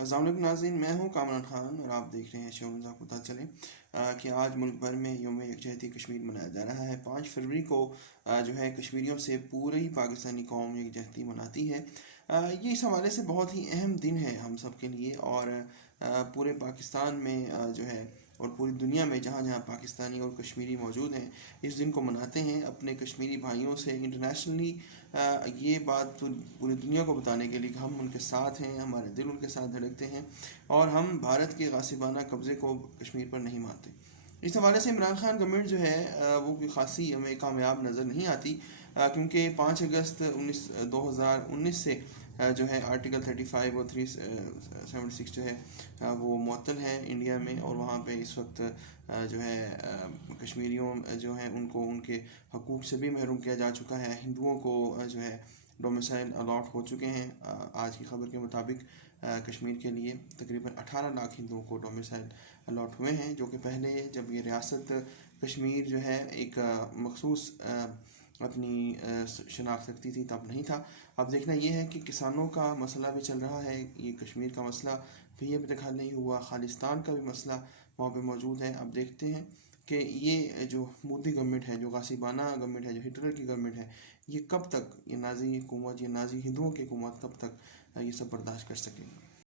अस्सलाम वालेकुम नाज़रीन, मैं हूँ कामरान ख़ान और आप देख रहे हैं शो। आपको पता चले कि आज मुल्क भर में यौम यकजहती कश्मीर मनाया जा रहा है। 5 फरवरी को जो है कश्मीरियों से पूरी पाकिस्तानी कौम यकजहती मनाती है। ये इस हवाले से बहुत ही अहम दिन है हम सब के लिए, और पूरे पाकिस्तान में जो है और पूरी दुनिया में जहाँ जहाँ पाकिस्तानी और कश्मीरी मौजूद हैं इस दिन को मनाते हैं अपने कश्मीरी भाइयों से इंटरनेशनली। ये बात पूरी दुनिया को बताने के लिए कि हम उनके साथ हैं, हमारे दिल उनके साथ धड़कते हैं और हम भारत के गासिबाना कब्ज़े को कश्मीर पर नहीं मानते। इस हवाले से इमरान खान गवर्नमेंट जो है वो कोई ख़ासी हमें कामयाब नज़र नहीं आती, क्योंकि 5 अगस्त 2019 से जो है आर्टिकल 35 और 376 जो है वो मुअत्तल है इंडिया में, और वहाँ पे इस वक्त जो है कश्मीरियों जो हैं उनको उनके हकूक़ से भी महरूम किया जा चुका है। हिंदुओं को जो है डोमिसाइल अलॉट हो चुके हैं। आज की खबर के मुताबिक कश्मीर के लिए तकरीबन 18 लाख हिंदुओं को डोमिसाइल अलॉट हुए हैं, जो कि पहले जब ये रियासत कश्मीर जो है एक मखसूस अपनी शनाख्त रखती थी तब नहीं था। अब देखना ये है कि किसानों का मसला भी चल रहा है, ये कश्मीर का मसला भी अभी तक हल नहीं हुआ, खालिस्तान का भी मसला वहाँ पे मौजूद है। अब देखते हैं कि ये जो मोदी गवर्नमेंट है, जो गासिबाना गवर्नमेंट है, जो हिटलर की गवर्नमेंट है, ये कब तक, ये नाज़ी हुकूमत, ये नाज़ी हिंदुओं की हुकूमत कब तक ये सब बर्दाश्त कर सकेगी।